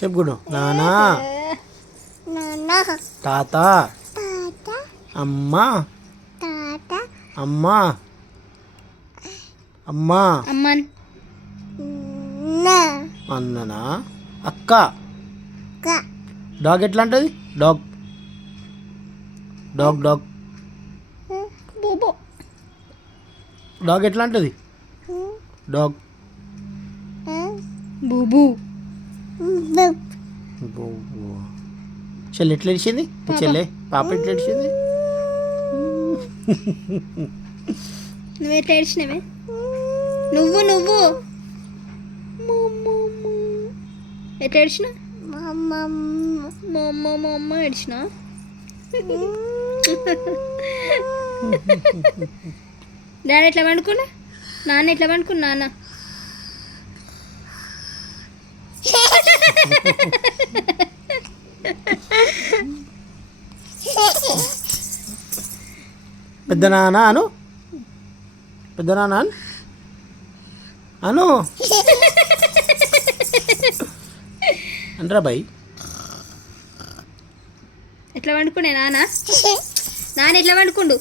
చెప్పుకుండు నానా తాత అమ్మ అమ్మ అమ్మ అమ్మన్ అన్ననా అక్క డాగ్ ఎట్లా అంటది డాగ్ డాగ్ డాగ్ బోబో డాగ్ ఎట్లా అంటది డాగ్ బూబు చెల్లి ఎట్లా ఏడిచింది చెల్లె పాప ఎట్లా ఏడిచింది నువ్వు ఎట్లా ఏడ్చినవే నువ్వు నువ్వు ఎట్లా ఏడ్చిన మా అమ్మ ఏడ్చిన డాడీ ఎట్లా పండుకున్నా నాన్న ఎట్లా పండుకున్నా నాన్న పెద్ద నాన్న అను పెద్ద నాన్న అను అనరా బాయ్ ఎట్లా పండుకునే నాన్న నాన్న ఎట్లా పండుకుండు